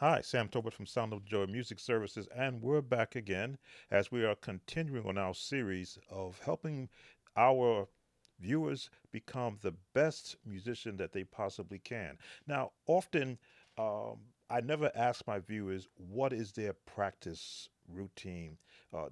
Hi, Sam Tobert from Sound of Joy Music Services, and we're back again as we are continuing on our series of helping our viewers become the best musician that they possibly can. Now, often I never ask my viewers what is their practice routine.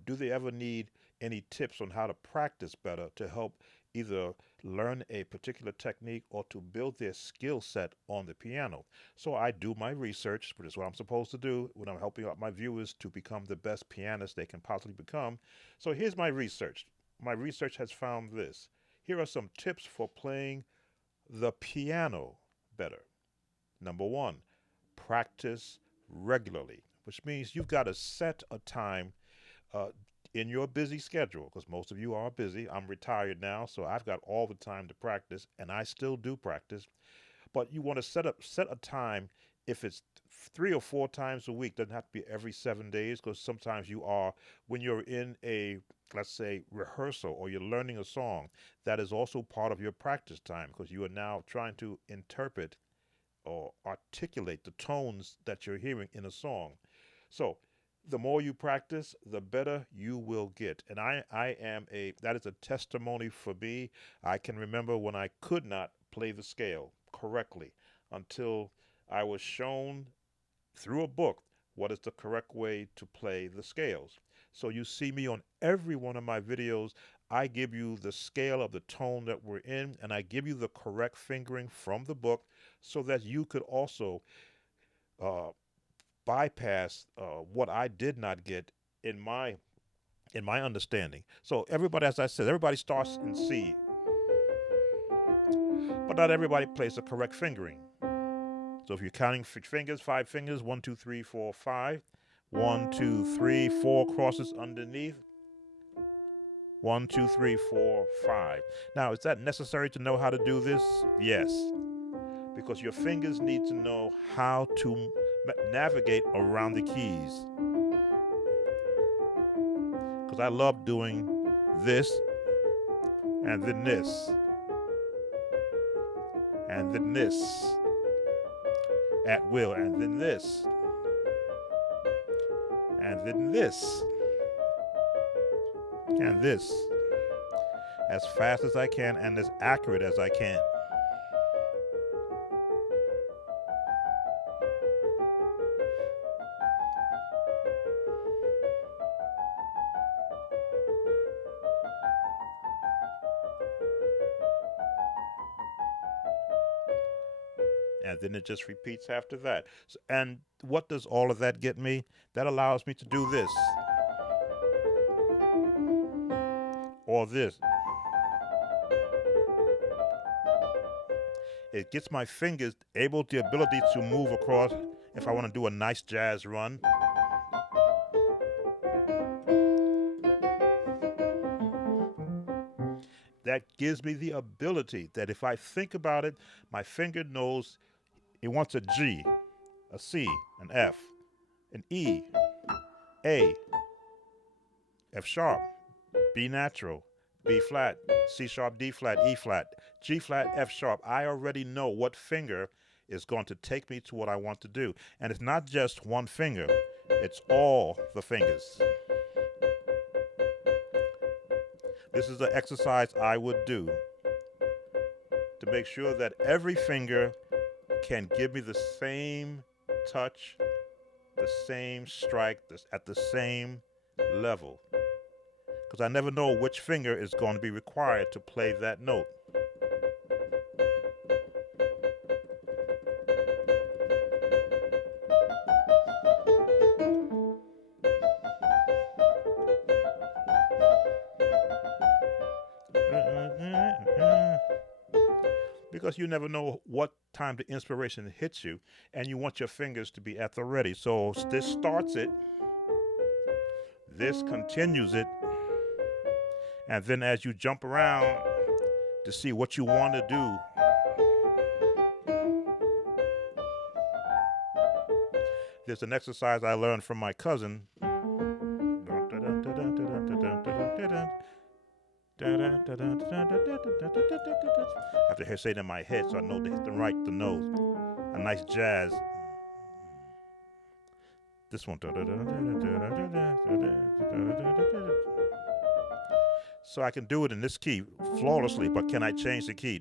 Do they ever need any tips on how to practice better to help either learn a particular technique or to build their skill set on the piano? So I do my research, which is what I'm supposed to do when I'm helping out my viewers to become the best pianist they can possibly become. So here's my research. My research has found this. Here are some tips for playing the piano better. Number one, practice regularly, which means you've got to set a time uh, in your busy schedule, because most of you are busy. I'm retired now, so I've got all the time to practice, and I still do practice. But you want to set a time. If it's 3 or 4 times a week, doesn't have to be every 7 days, because sometimes you are, when you're in a, let's say, rehearsal, or you're learning a song, that is also part of your practice time, because you are now trying to interpret or articulate the tones that you're hearing in a song. So the more you practice, the better you will get. And that is a testimony for me. I can remember when I could not play the scale correctly until I was shown through a book what is the correct way to play the scales. So you see me on every one of my videos. I give you the scale of the tone that we're in, and I give you the correct fingering from the book so that you could also uh, bypass what I did not get in my understanding. So everybody, as I said, everybody starts in C, but not everybody plays the correct fingering. So if you're counting fingers, 5 fingers, 1, 2, 3, 4, 5, 1, 2, 3, 4 crosses underneath. 1, 2, 3, 4, 5. Now, is that necessary to know how to do this? Yes, because your fingers need to know how to navigate around the keys. Because I love doing this, and then this, and then this at will, and then this, and then this, and this, as fast as I can and as accurate as I can. And then it just repeats after that. So, and what does all of that get me? That allows me to do this, or this. It gets my fingers able the ability to move across if I want to do a nice jazz run. That gives me the ability that if I think about it, my finger knows it wants a G, a C, an F, an E, A, F sharp, B natural, B flat, C sharp, D flat, E flat, G flat, F sharp. I already know what finger is going to take me to what I want to do. And it's not just one finger, it's all the fingers. This is the exercise I would do to make sure that every finger can give me the same touch, the same strike, at the same level. Because I never know which finger is going to be required to play that note. Because you never know what time the inspiration hits you, and you want your fingers to be at the ready. So this starts it, this continues it, and then as you jump around to see what you want to do, there's an exercise I learned from my cousin. I have to say it in my head so I know to hit the notes. A nice jazz. This one. So I can do it in this key flawlessly, but can I change the key?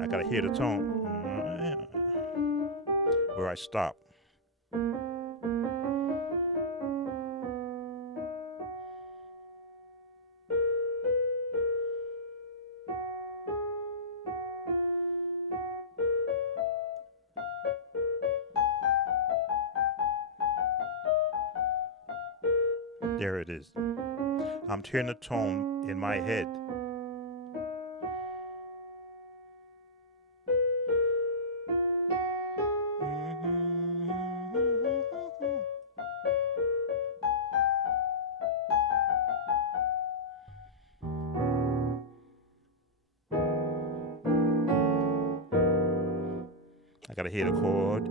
I gotta hear the tone where I stop. There it is. I'm hearing the tone in my head. I gotta hear the chord.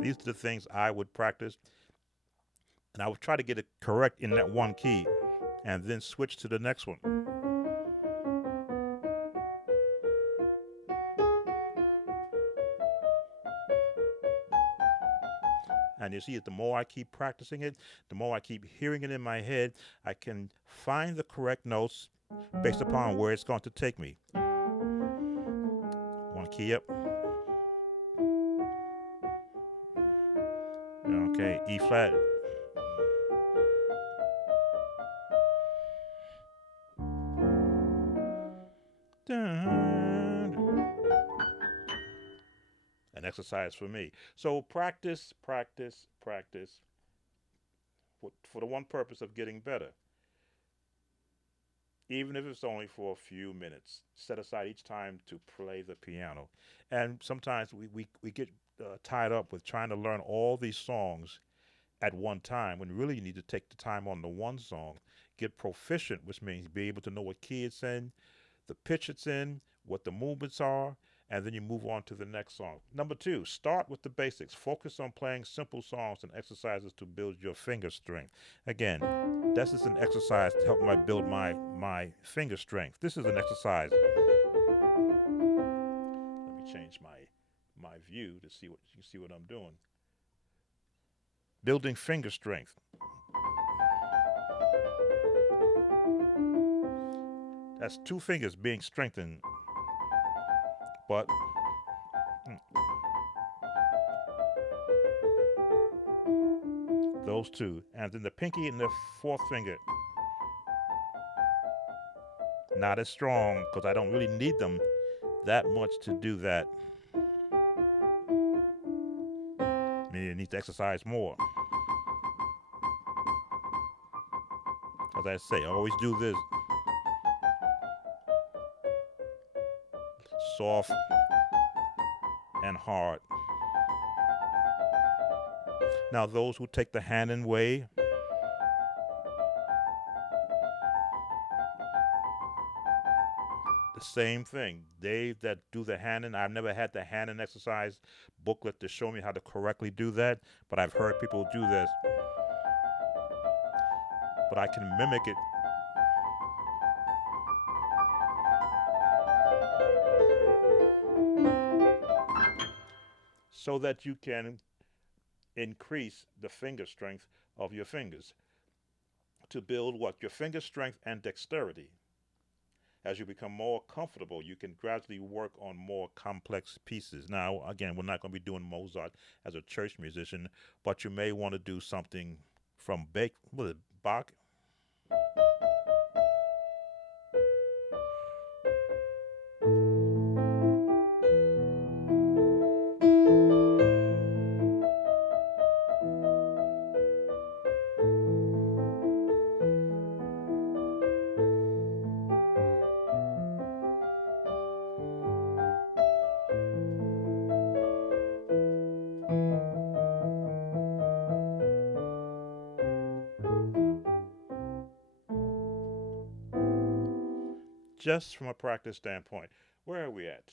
These are the things I would practice, and I would try to get it correct in that one key, and then switch to the next one. And you see, the more I keep practicing it, the more I keep hearing it in my head, I can find the correct notes based upon where it's going to take me. One key up. Okay, E flat. An exercise for me. So practice, practice, practice for the one purpose of getting better. Even if it's only for a few minutes, set aside each time to play the piano. And sometimes we get tied up with trying to learn all these songs at one time when really you need to take the time on the one song, get proficient, which means be able to know what key it's in, the pitch it's in, what the movements are, and then you move on to the next song. Number two, start with the basics. Focus on playing simple songs and exercises to build your finger strength. Again, this is an exercise to help build my finger strength. This is an exercise. Let me change my view to see what you can see what I'm doing. Building finger strength. That's two fingers being strengthened. But those two, and then the pinky and the fourth finger, not as strong because I don't really need them that much to do that. Maybe I need to exercise more. As I say, always do this. Soft and hard. Now, those who take the Hannon way, the same thing. They that do the Hannon, I've never had the Hannon exercise booklet to show me how to correctly do that, but I've heard people do this. But I can mimic it. So that you can increase the finger strength of your fingers to build what? Your finger strength and dexterity. As you become more comfortable, you can gradually work on more complex pieces. Now, again, we're not going to be doing Mozart as a church musician, but you may want to do something from Bach. just from a practice standpoint. Where are we at?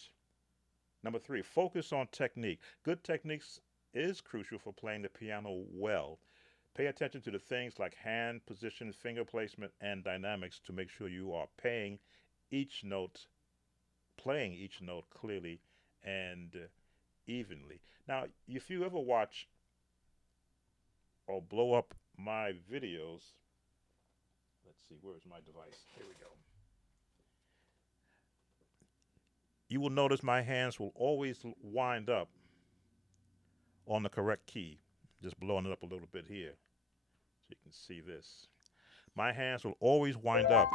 Number three, focus on technique. Good techniques is crucial for playing the piano well. Pay attention to the things like hand position, finger placement, and dynamics to make sure you are each note, playing each note clearly and evenly. Now, if you ever watch or blow up my videos, let's see, where's my device? Here we go. You will notice my hands will always wind up on the correct key. Just blowing it up a little bit here so you can see this. My hands will always wind up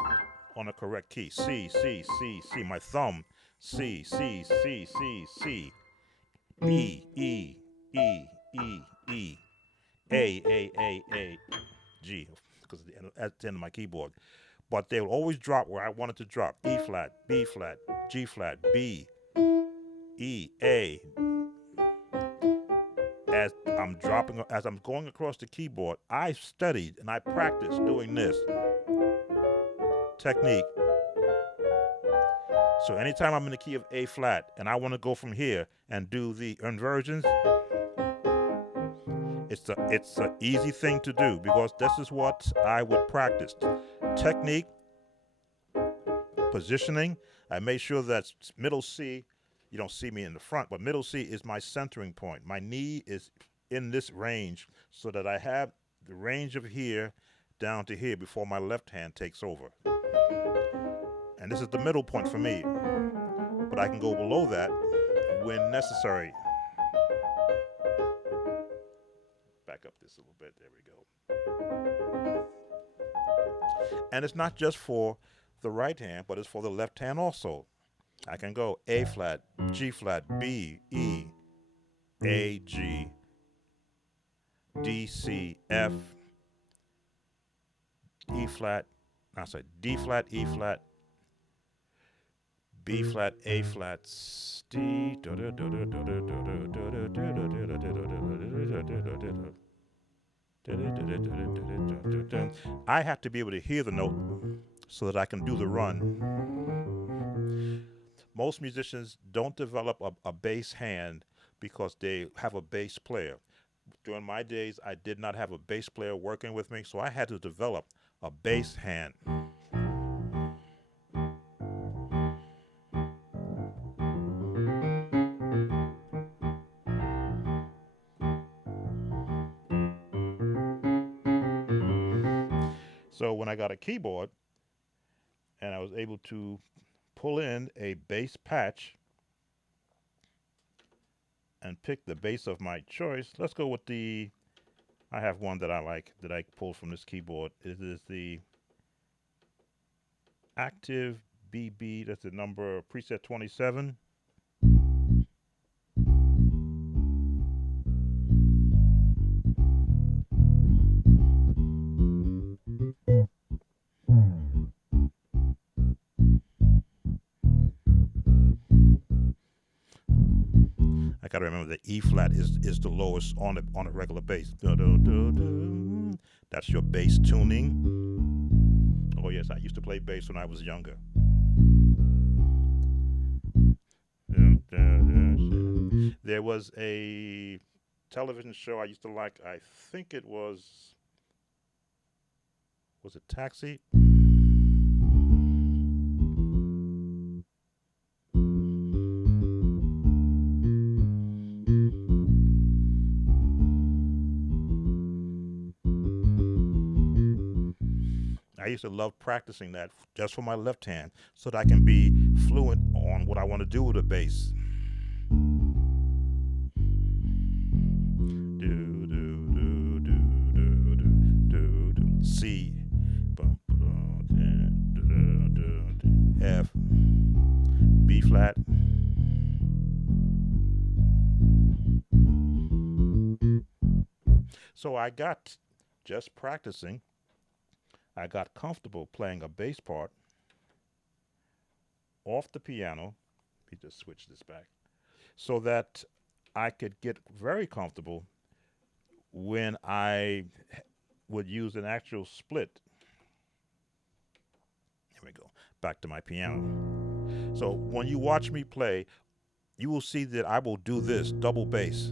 on the correct key. C, C, C, C. My thumb, C, C, C, C, C. E, E, E, E, E. A, G, because at the end of my keyboard. But they will always drop where I want it to drop. E flat, B flat, G flat, B, E, A. As I'm going across the keyboard, I studied and I practiced doing this technique. So anytime I'm in the key of A flat and I want to go from here and do the inversions, it's an easy thing to do because this is what I would practice. Technique, positioning. I made sure that middle C, you don't see me in the front, but middle C is my centering point. My knee is in this range so that I have the range of here down to here before my left hand takes over. And this is the middle point for me, but I can go below that when necessary. Back up this a little bit, there we go. And it's not just for the right hand, but it's for the left hand also. I can go A flat, G flat, B, E, A, G, D, C, F, E flat, D flat, E flat, B flat, A flat, D. I have to be able to hear the note so that I can do the run. Most musicians don't develop a bass hand because they have a bass player. During my days, I did not have a bass player working with me, so I had to develop a bass hand. So when I got a keyboard and I was able to pull in a bass patch and pick the bass of my choice, let's go with I have one that I like that I pulled from this keyboard. It is the Active BB, that's the number preset 27. I gotta remember that E flat is the lowest on a regular bass. That's your bass tuning. Oh yes, I used to play bass when I was younger. There was a television show I used to like. I think it was it Taxi? I used to love practicing that just for my left hand so that I can be fluent on what I want to do with the bass. C, F, B flat. So I got, just practicing, I got comfortable playing a bass part off the piano. Let me just switch this back so that I could get very comfortable when I would use an actual split. Here we go. Back to my piano. So when you watch me play, you will see that I will do this double bass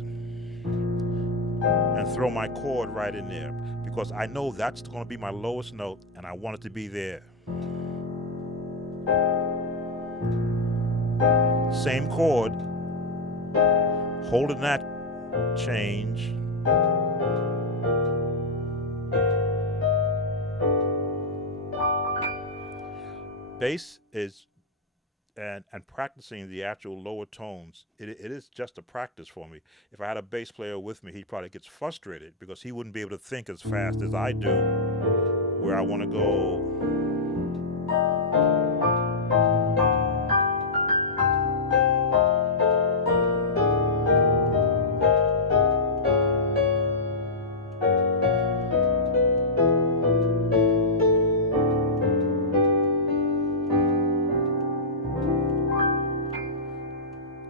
and throw my chord right in there because I know that's going to be my lowest note and I want it to be there. Same chord, holding that change. Bass is and practicing the actual lower tones, it is just a practice for me. If I had a bass player with me, he probably gets frustrated because he wouldn't be able to think as fast as I do where I want to go.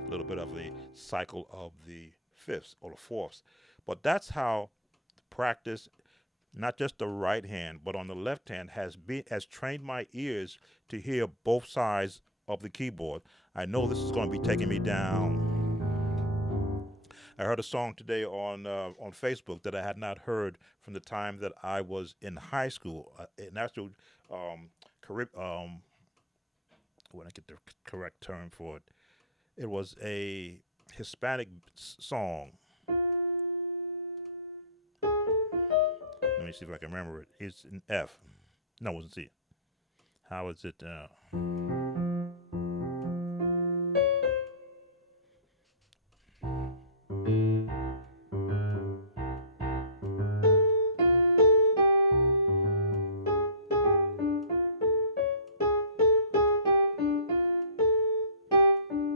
A little bit of the cycle of the fifths or the fourths. But that's how practice, not just the right hand, but on the left hand, has trained my ears to hear both sides of the keyboard. I know this is going to be taking me down. I heard a song today on Facebook that I had not heard from the time that I was in high school. An actual Carib, when I get the correct term for it, it was a Hispanic song. Let me see if I can remember it. It's in F. No, it wasn't C. How is it?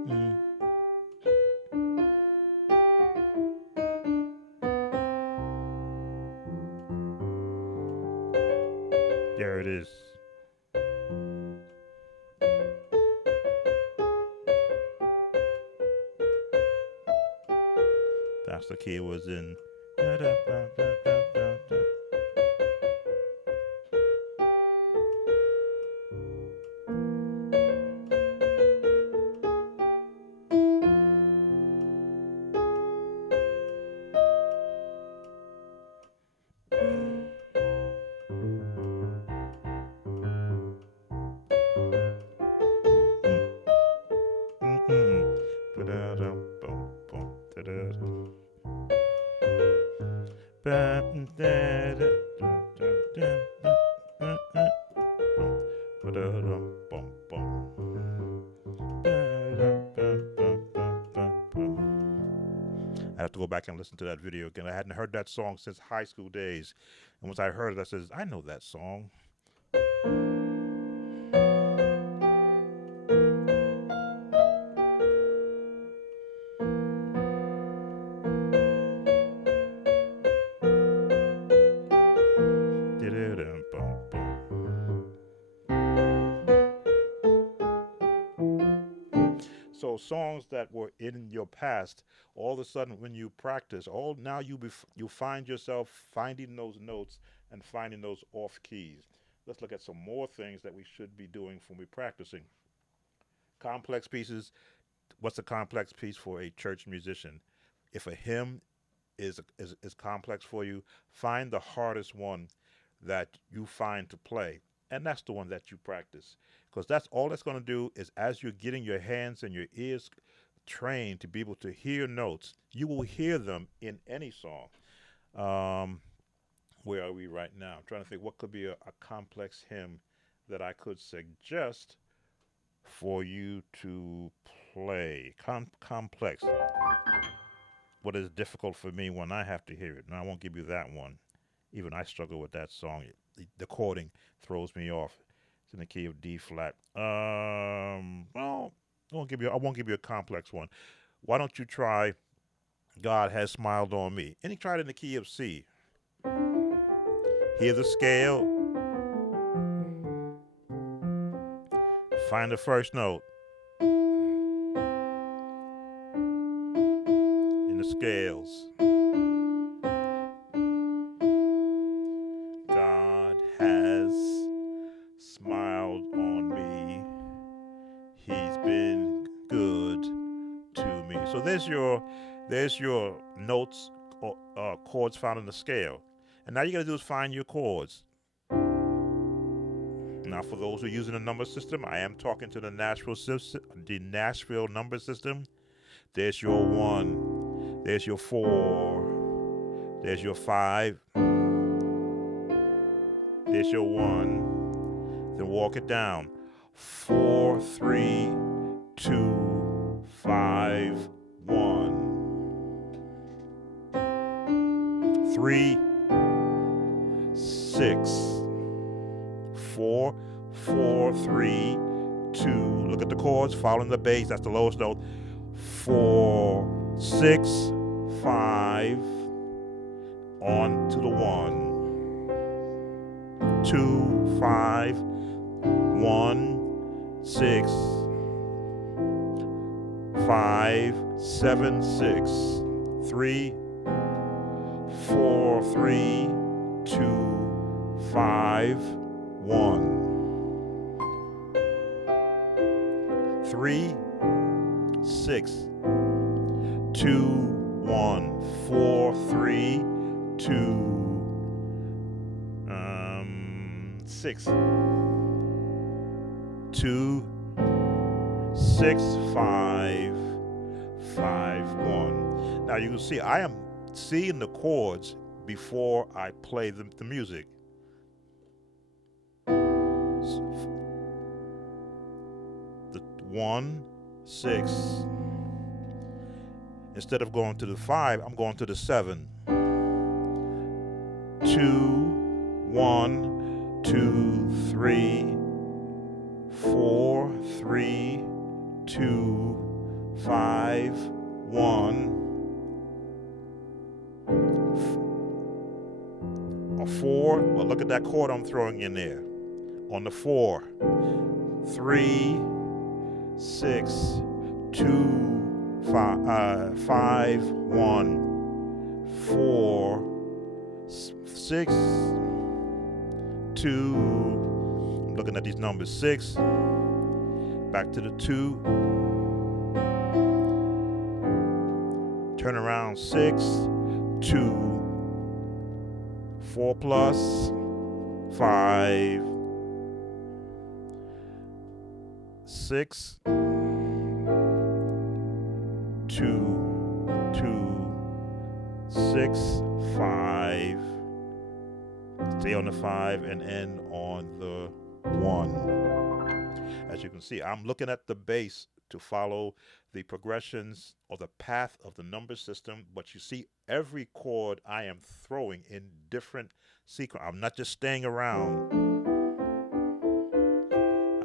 Mm, there it is. That's the key. It was in. I have to go back and listen to that video again. I hadn't heard that song since high school days. And once I heard it, I says, I know that song. So songs that were in your past, all of a sudden when you practice, all now you find yourself finding those notes and finding those off keys. Let's look at some more things that we should be doing when we're practicing. Complex pieces. What's a complex piece for a church musician? If a hymn is complex for you, find the hardest one that you find to play, and that's the one that you practice, because that's all that's going to do is as you're getting your hands and your ears trained to be able to hear notes, you will hear them in any song. Um, where are we right now? I'm trying to think what could be a complex hymn that I could suggest for you to play. Complex. What is difficult for me when I have to hear it. And I won't give you that one. Even I struggle with that song. The chording throws me off. It's in the key of D flat. Well, I won't give you a complex one. Why don't you try God Has Smiled on Me? And he tried in the key of C. Hear the scale. Find the first note in the scales. God has smiled on So there's your notes or chords found in the scale. And now you got to do is find your chords. Now, for those who are using the number system, I am talking to the Nashville number system. There's your one, there's your four, there's your five, there's your one. Then walk it down. 4, 3, 2, 5, 1. 3, 6, 4, 4, 3, 2. Look at the chords, following the bass. That's the lowest note. 4, 6, 5. On to the 1. 2, 5, 1, 6, 5, 7, 6, 3, 4, 3, 2, 5, 1. 3, 6, 2, 1, 4, 3, 2, 6, 2, 6, 5, 5, 1. Now you can see I am seeing the chords before I play the music. The 1, 6. Instead of going to the 5, I'm going to the 7. 2, 1, 2, 3, 4, 3, 2, 5, 1. A 4, well, look at that chord I'm throwing in there. On the 4, 3, 6, 2, 5, 1, 4, 6, 2. I'm looking at these numbers. 6, back to the 2. Turn around. 6, 2. 4 plus 5, 6, 2, 2, 6, 5. Stay on the 5 and end on the 1. As you can see, I'm looking at the bass to follow the progressions or the path of the number system, but you see every chord I am throwing in different sequence. I'm not just staying around.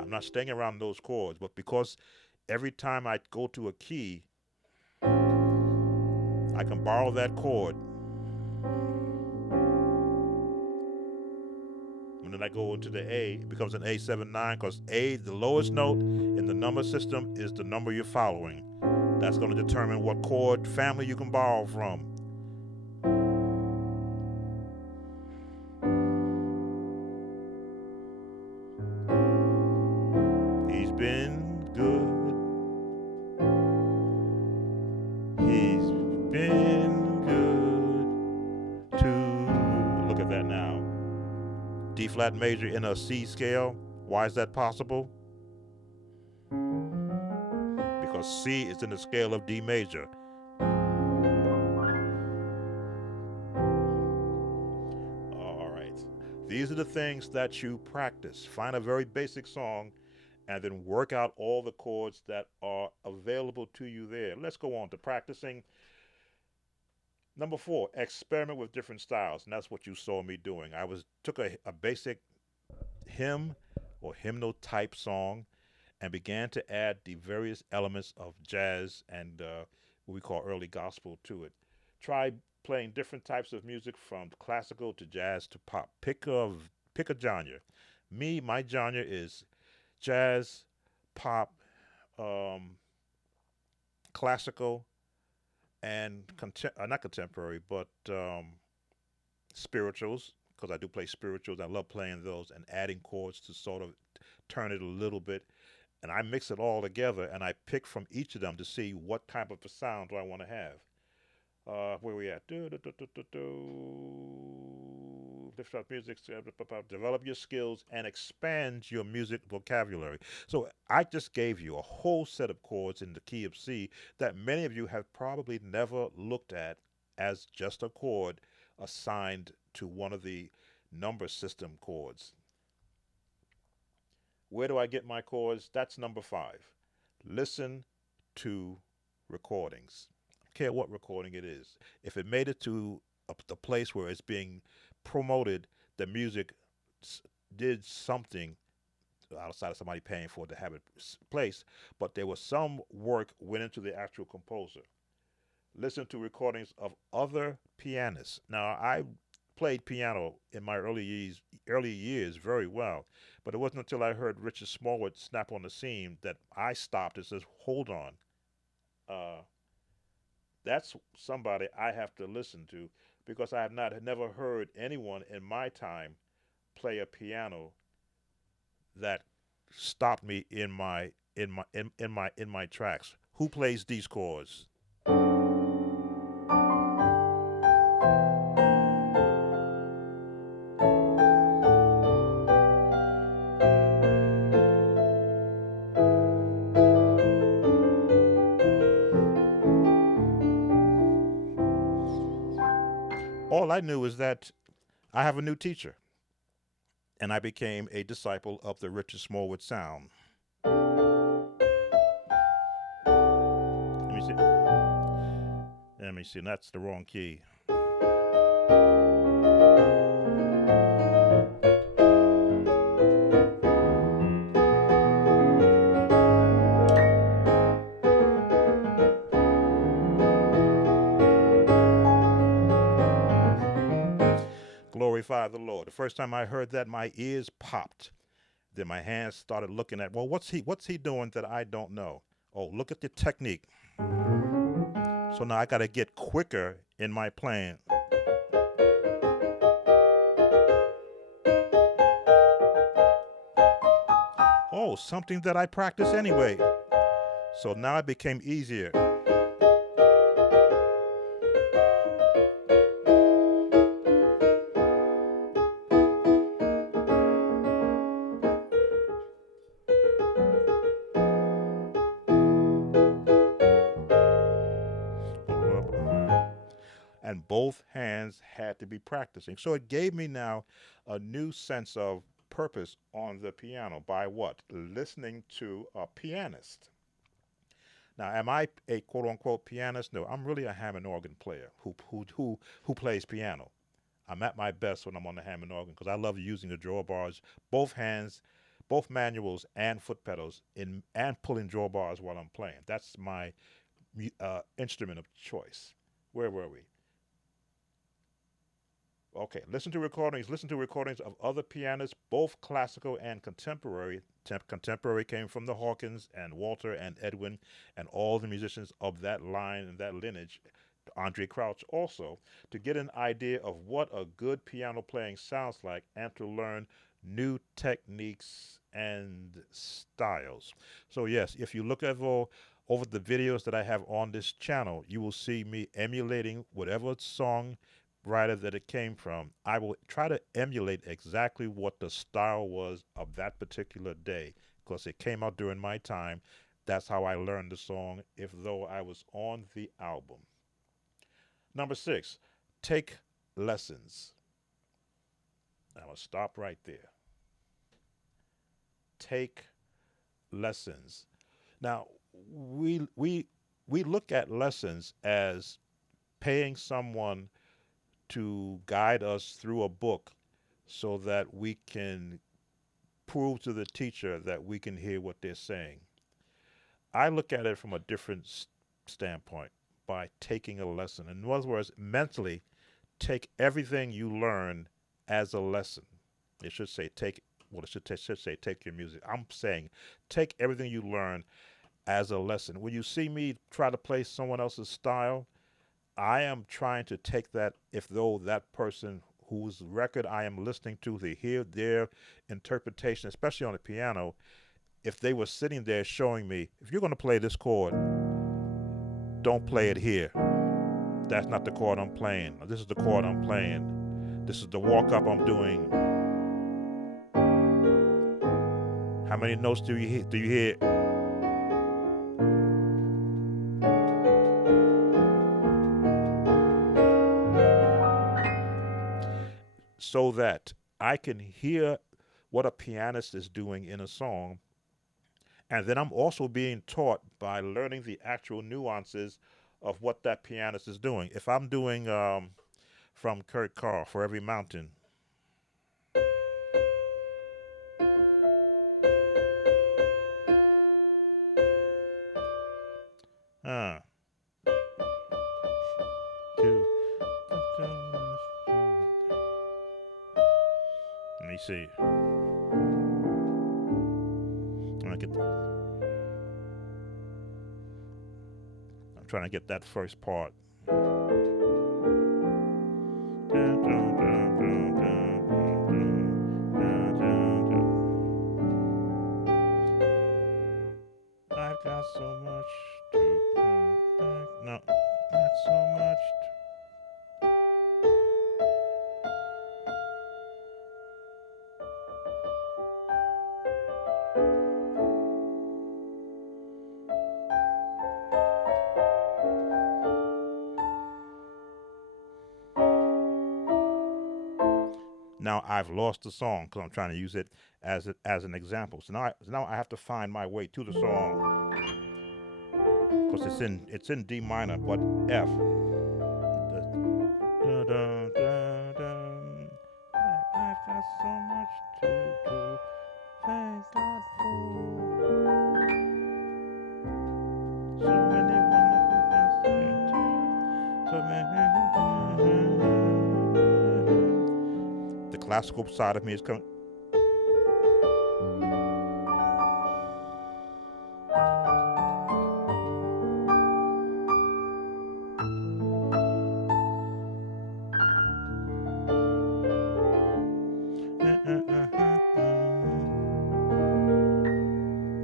I'm not staying around those chords, but because every time I go to a key, I can borrow that chord. And then I go into the A, it becomes an A7-9 because A, the lowest note in the number system, is the number you're following. That's going to determine what chord family you can borrow from. He's been good. He's been good to. Look at that now. D flat major in a C scale. Why is that possible? Because C is in the scale of D major. All right. These are the things that you practice. Find a very basic song and then work out all the chords that are available to you there. Let's go on to practicing. Number 4, experiment with different styles. And that's what you saw me doing. I took a basic hymn or hymnal type song and began to add the various elements of jazz and what we call early gospel to it. Try playing different types of music from classical to jazz to pop. Pick a genre. My genre is jazz, pop, classical, and not contemporary, but spirituals, because I do play spirituals. I love playing those and adding chords to sort of turn it a little bit. and I mix it all together, and I pick from each of them to see what type of a sound do I want to have. Where we at? Lift up music, develop your skills, and expand your music vocabulary. So I just gave you a whole set of chords in the key of C that many of you have probably never looked at as just a chord assigned to one of the number system chords. Where do I get my chords? That's number five. Listen to recordings. Care what recording it is. If it made it to the place where it's being promoted, the music did something outside of somebody paying for it to have it placed, but there was some work went into the actual composer. Listen to recordings of other pianists. Now, I played piano in my early years very well, but it wasn't until I heard Richard Smallwood snap on the scene that I stopped and says, "Hold on, uh, that's somebody I have to listen to because I have not never heard anyone in my time play a piano that stopped me in my tracks. Who plays these chords?" All I knew is that I have a new teacher, and I became a disciple of the Richard Smallwood sound. Let me see. Let me see. That's the wrong key. Glorify the Lord. The first time I heard that, my ears popped. Then my hands started looking at, well, what's he doing that I don't know? Oh, look at the technique. So now I got to get quicker in my playing. Oh, something that I practice anyway. So now it became easier. And both hands had to be practicing. So it gave me now a new sense of purpose on the piano by what? Listening to a pianist. Now, am I a quote unquote pianist? No, I'm really a Hammond organ player who plays piano. I'm at my best when I'm on the Hammond organ because I love using the drawbars, both hands, both manuals and foot pedals, in and pulling drawbars while I'm playing. That's my instrument of choice. Where were we? Okay, listen to recordings. Listen to recordings of other pianists, both classical and contemporary. Contemporary came from the Hawkins and Walter and Edwin and all the musicians of that line and that lineage. Andre Crouch also, to get an idea of what a good piano playing sounds like and to learn new techniques and styles. So yes, if you look over the videos that I have on this channel, you will see me emulating whatever song writer that it came from. I will try to emulate exactly what the style was of that particular day because it came out during my time. That's how I learned the song, if though I was on the album. Number six, take lessons. I'm going to stop right there. Take lessons. Now, we look at lessons as paying someone to guide us through a book so that we can prove to the teacher that we can hear what they're saying. I look at it from a different standpoint by taking a lesson. In other words, mentally take everything you learn as a lesson. It should say take well, should say take your music. I'm saying take everything you learn as a lesson. When you see me try to play someone else's style, I am trying to take that, if though that person whose record I am listening to hear their interpretation, especially on the piano, if they were sitting there showing me, if you're going to play this chord, don't play it here. That's not the chord I'm playing. This is the chord I'm playing. This is the walk up I'm doing. How many notes do you hear? So that I can hear what a pianist is doing in a song. And then I'm also being taught by learning the actual nuances of what that pianist is doing. If I'm doing from Kurt Carr, For Every Mountain, uh, two, let me see. I'm trying to get that first part. I've got so much to no, not so much. Now I've lost the song because I'm trying to use it as an example. So now I have to find my way to the song because it's in D minor, but F. Da, da, da, da. I've got so much to do. Thank God for so many wonderful things to so many. The classical side of me is coming.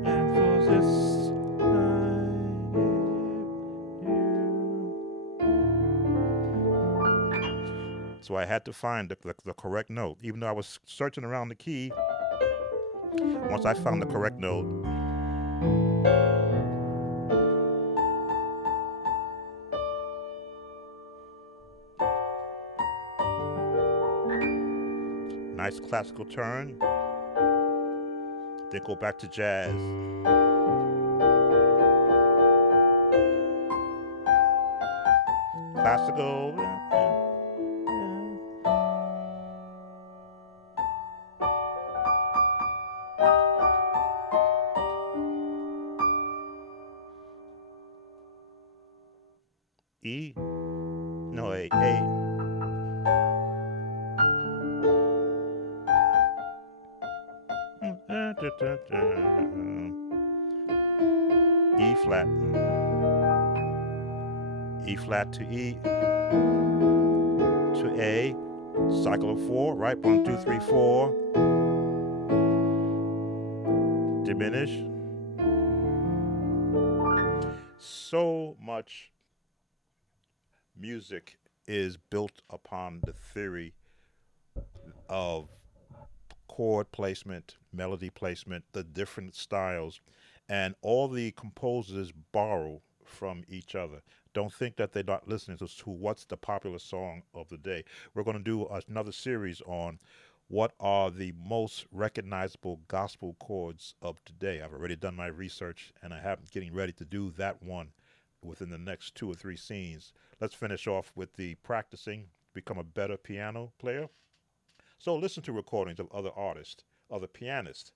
And for this I give you. So I had to find the correct note. Even though I was searching around the key, once I found the correct note, nice classical turn, then go back to jazz. Classical. E. No, A. E flat. E flat to E to A. Cycle of four, right? 1, 2, 3, 4. Diminish. So much music is built upon the theory of chord placement, melody placement, the different styles, and all the composers borrow from each other. Don't think that they're not listening to what's the popular song of the day. We're going to do another series on what are the most recognizable gospel chords of today. I've already done my research and I have getting ready to do that one within the next 2 or 3 scenes. Let's finish off with the practicing, become a better piano player. So listen to recordings of other artists, other pianists.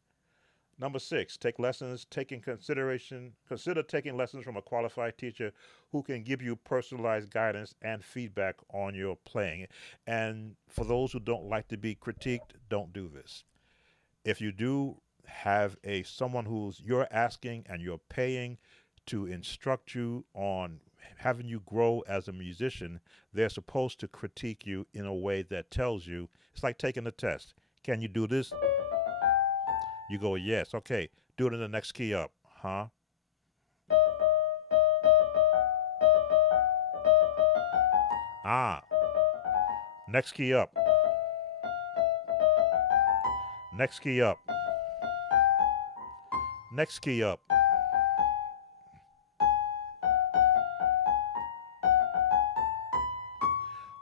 Number 6, take lessons, consider taking lessons from a qualified teacher who can give you personalized guidance and feedback on your playing. And for those who don't like to be critiqued, don't do this. If you do have someone who's you're asking and you're paying to instruct you on having you grow as a musician, they're supposed to critique you in a way that tells you it's like taking a test. Can you do this? You go, yes. Okay, do it in the next key up. Huh? Ah, next key up. Next key up. Next key up.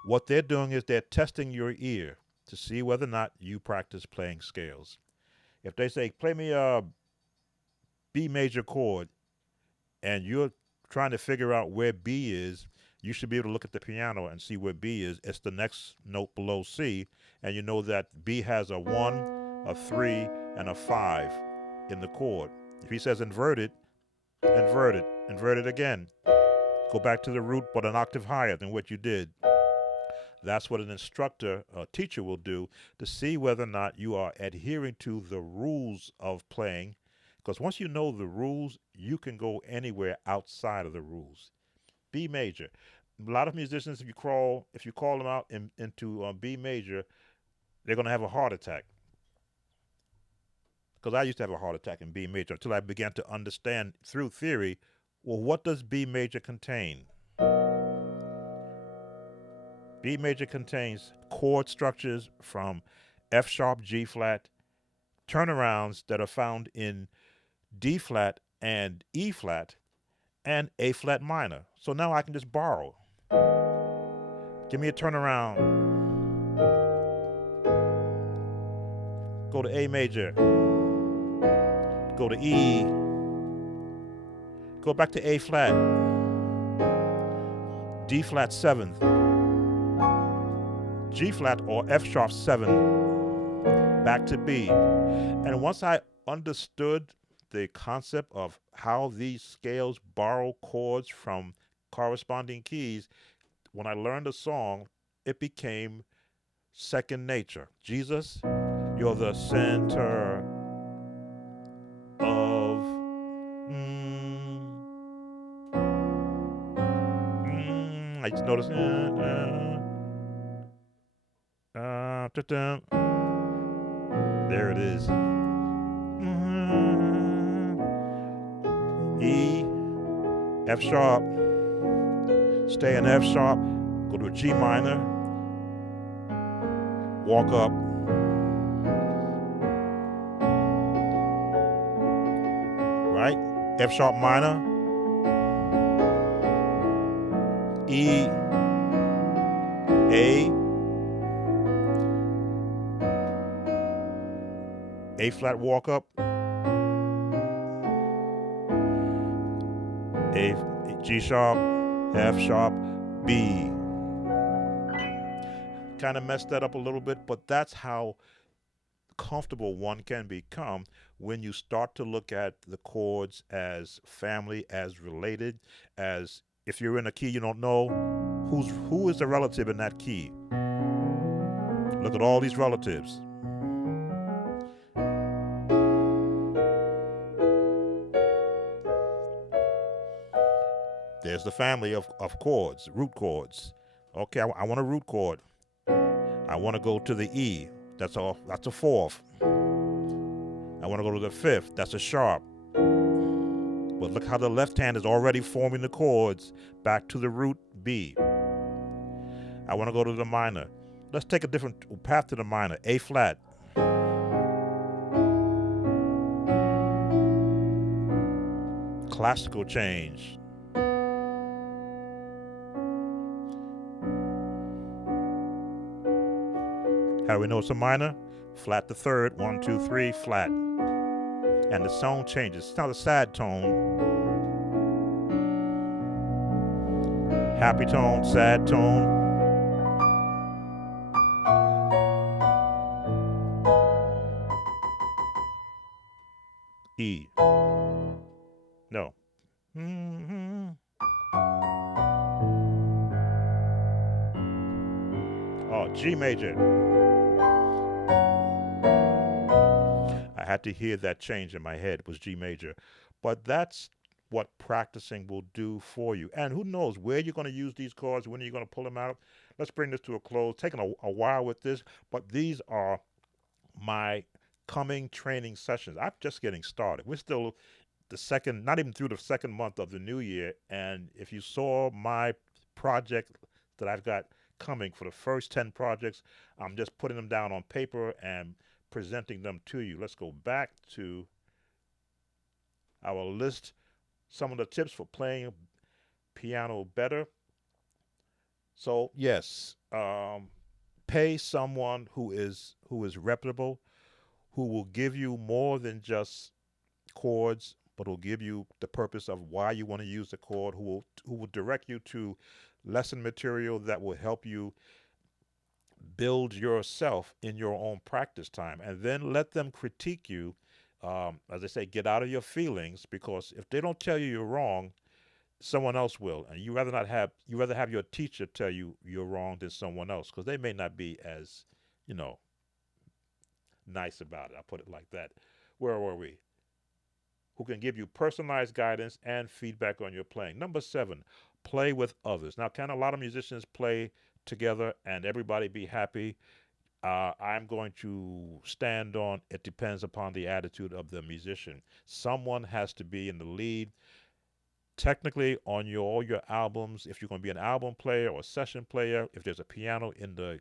What they're doing is they're testing your ear to see whether or not you practice playing scales. If they say, play me a B major chord, and you're trying to figure out where B is, you should be able to look at the piano and see where B is. It's the next note below C, and you know that B has a 1, a 3, and a 5 in the chord. If he says inverted, inverted, inverted again. Go back to the root, but an octave higher than what you did. That's what an instructor, a teacher will do to see whether or not you are adhering to the rules of playing. Because once you know the rules, you can go anywhere outside of the rules. B major. A lot of musicians, if you call them out into B major, they're going to have a heart attack. Because I used to have a heart attack in B major until I began to understand through theory, well, what does B major contain? B major contains chord structures from F sharp, G flat, turnarounds that are found in D flat and E flat, and A flat minor. So now I can just borrow. Give me a turnaround. Go to A major. Go to E. Go back to A flat. D flat 7th. G flat or F sharp 7. Back to B. And once I understood the concept of how these scales borrow chords from corresponding keys, when I learned a song, it became second nature. Jesus, you're the center of I just noticed there it is. E, F sharp, stay in F sharp, go to a G minor, walk up, right? F sharp minor, E, A flat walk up, A, G sharp, F sharp, B. Kind of messed that up a little bit, but that's how comfortable one can become when you start to look at the chords as family, as related, as if you're in a key you don't know, who is the relative in that key? Look at all these relatives. There's the family of chords, root chords. Okay, I want a root chord. I want to go to the E. That's a fourth. I want to go to the fifth. That's a sharp. But look how the left hand is already forming the chords back to the root B. I want to go to the minor. Let's take a different path to the minor. A flat. Classical change. How do we know it's a minor? Flat the third, 1, 2, 3, flat. And the tone changes. It's not a sad tone. Happy tone, sad tone. E. No. Oh, G major. I had to hear that change in my head. It was G major. But that's what practicing will do for you. And who knows where you're going to use these chords, when you're going to pull them out. Let's bring this to a close. Taking a while with this, but these are my upcoming training sessions. I'm just getting started. We're still the second, not even through the second month of the new year. And if you saw my project that I've got coming for the first 10 projects, I'm just putting them down on paper and presenting them to you. Let's go back to our list. Some of the tips for playing piano better. So yes, pay someone who is reputable, who will give you more than just chords, but will give you the purpose of why you want to use the chord, who will direct you to lesson material that will help you build yourself in your own practice time, and then let them critique you. As I say, get out of your feelings, because if they don't tell you you're wrong, someone else will, and you rather have your teacher tell you you're wrong than someone else, because they may not be as, you know, nice about it. I'll put it like that. Where were we? Who can give you personalized guidance and feedback on your playing. Number 7, play with others. Now, can a lot of musicians play together and everybody be happy? I'm going to stand on it depends upon the attitude of the musician. Someone has to be in the lead. Technically, on all your albums, if you're going to be an album player or a session player, if there's a piano in the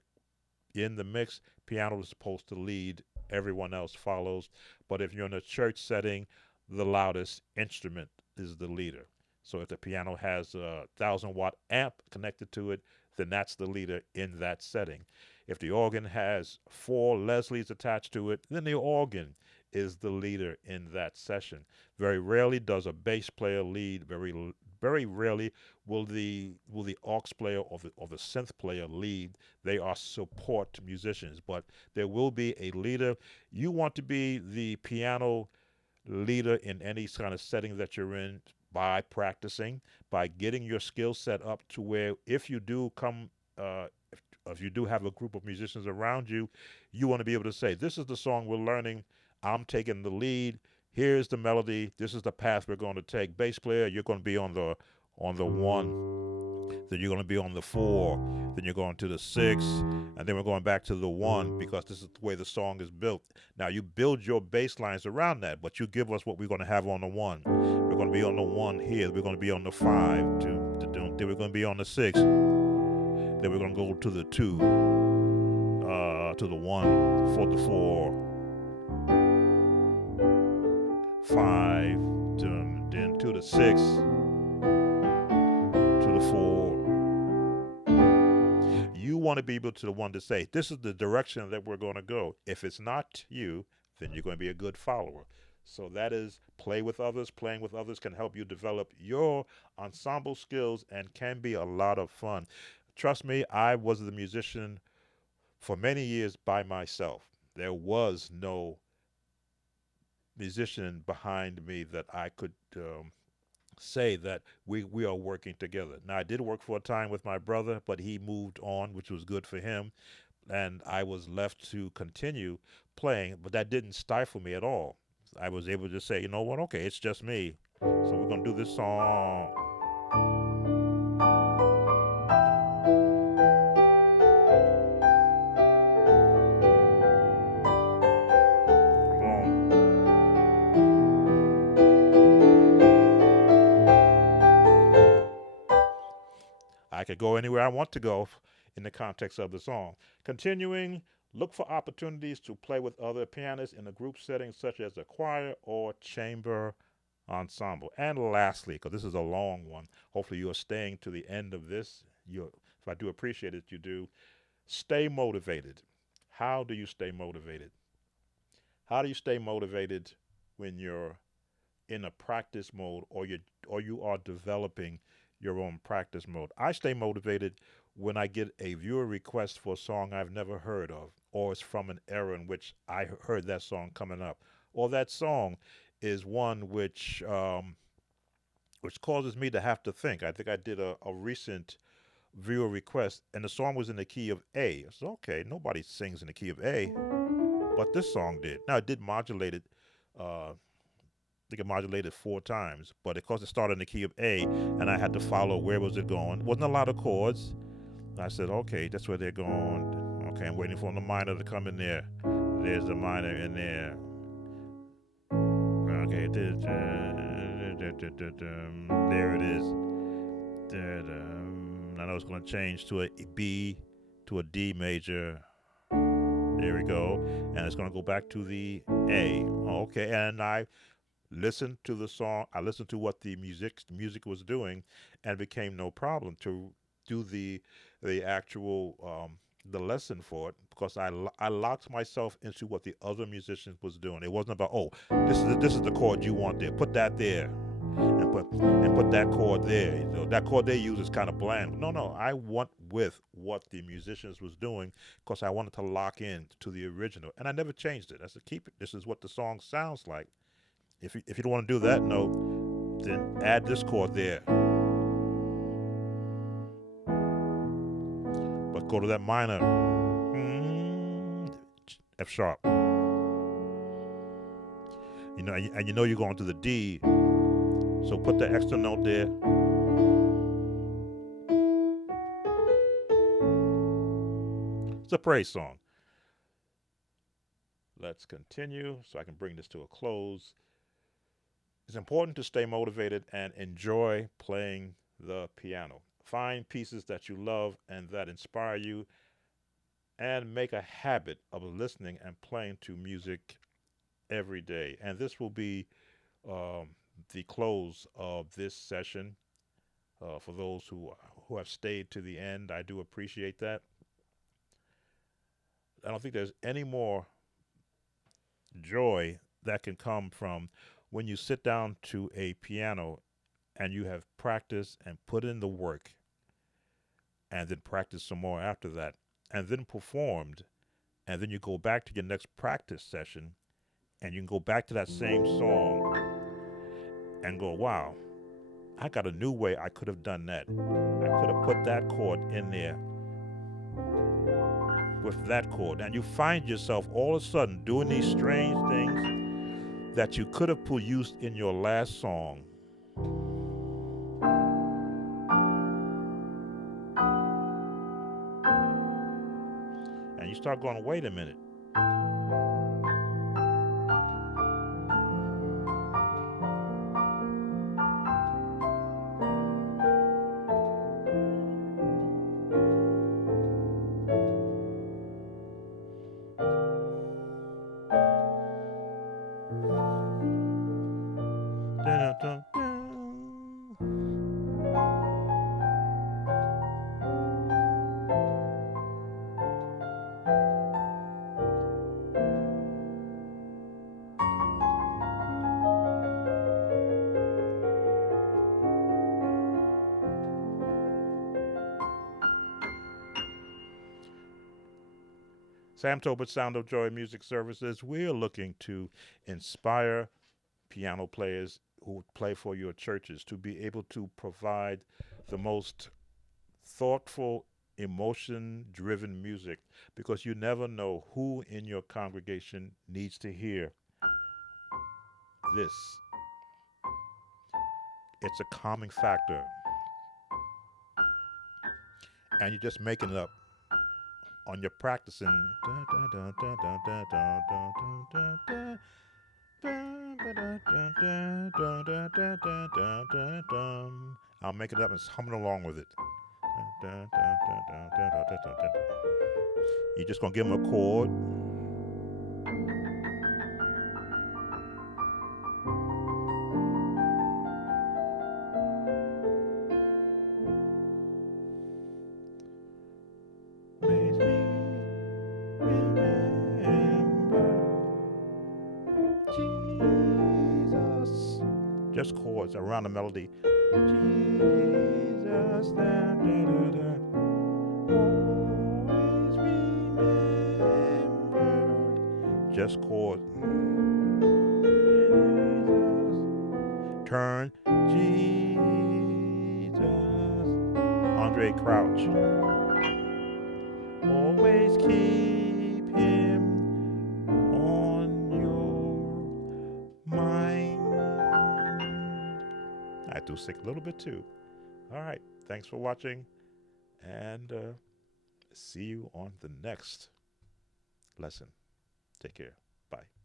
mix, piano is supposed to lead, everyone else follows. But if you're in a church setting, the loudest instrument is the leader. So if the piano has a 1,000-watt amp connected to it, then that's the leader in that setting. If the organ has 4 Leslies attached to it, then the organ is the leader in that session. Very rarely does a bass player lead. Very rarely will the aux player or the synth player lead. They are support musicians, but there will be a leader. You want to be the piano leader in any kind of setting that you're in by practicing, by getting your skill set up to where if you do come, if you do have a group of musicians around you, you want to be able to say, this is the song we're learning. I'm taking the lead. Here's the melody. This is the path we're going to take. Bass player, you're going to be on the 1, then you're going to be on the 4, then you're going to the 6, and then we're going back to the 1, because this is the way the song is built. Now, you build your bass lines around that, but you give us what we're going to have on the 1. We're going to be on the 1 here. We're going to be on the 5. Then we're going to be on the 6. Then we're going to go to the 2, to the 1, for the 4, 5, then to the 6, to the 4. You want to be able to the one to say, this is the direction that we're going to go. If it's not you, then you're going to be a good follower. So that is play with others. Playing with others can help you develop your ensemble skills and can be a lot of fun. Trust me, I was the musician for many years by myself. There was no musician behind me that I could say that we are working together. Now, I did work for a time with my brother, but he moved on, which was good for him, and I was left to continue playing, but that didn't stifle me at all. I was able to say, you know what, okay, it's just me, so we're going to do this song. Come on. I could go anywhere I want to go in the context of the song. Continuing, look for opportunities to play with other pianists in a group setting such as a choir or chamber ensemble. And lastly, because this is a long one, hopefully you are staying to the end of this. If I do appreciate it, you do. Stay motivated. How do you stay motivated? How do you stay motivated when you're in a practice mode, or you are developing your own practice mode? I stay motivated when I get a viewer request for a song I've never heard of, or it's from an era in which I heard that song coming up, or that song is one which causes me to have to think. I think I did a recent viewer request, and the song was in the key of A. I said, okay, nobody sings in the key of A, but this song did. Now, it did modulate it. I think it modulated 4 times, but of course it started in the key of A, and I had to follow where was it going. Wasn't a lot of chords. I said, okay, that's where they're going. Okay, I'm waiting for the minor to come in there. there's the minor in there. Okay, there it is. I know it's going to change to a B to a D major. There we go. And it's going to go back to the A. Okay, and I listened to the song. I listened to what the music was doing, and it became no problem to do the actual the lesson for it because I locked myself into what the other musicians was doing. It wasn't about, oh, this is the chord you want there. Put that there, and put that chord there. That chord they use is kind of bland. No, I went with what the musicians was doing because I wanted to lock in to the original, and I never changed it. I said, keep it. This is what the song sounds like. If you don't want to do that note, then add this chord there. But go to that minor, F sharp. And you know you're going to the D, so put the extra note there. It's a praise song. Let's continue so I can bring this to a close. It's important to stay motivated and enjoy playing the piano. Find pieces that you love and that inspire you, and make a habit of listening and playing to music every day. And this will be um, the close of this session. For those who have stayed to the end, I do appreciate that. I don't think there's any more joy that can come from when you sit down to a piano and you have practiced and put in the work and then practice some more after that and then performed, and then you go back to your next practice session and you can go back to that same song and go, wow, I got a new way I could have done that. I could have put that chord in there with that chord. And you find yourself all of a sudden doing these strange things that you could have used in your last song. And you start going, wait a minute. Dun, dun, dun. Sam Tobert, Sound of Joy Music Services. We're looking to inspire piano players who play for your churches to be able to provide the most thoughtful, emotion driven music, because you never know who in your congregation needs to hear this. It's a calming factor, and you're just making it up on your practicing. I'll make it up and humming along with it. You're just gonna give them a chord. Makes me remember Jesus. Just chords around the melody. Jesus, da, da, da, da. Always remember. Just chords. Jesus. Turn Jesus. Andre Crouch. Always keep him on your mind. I do sing a little bit too. All right. Thanks for watching, and see you on the next lesson. Take care. Bye.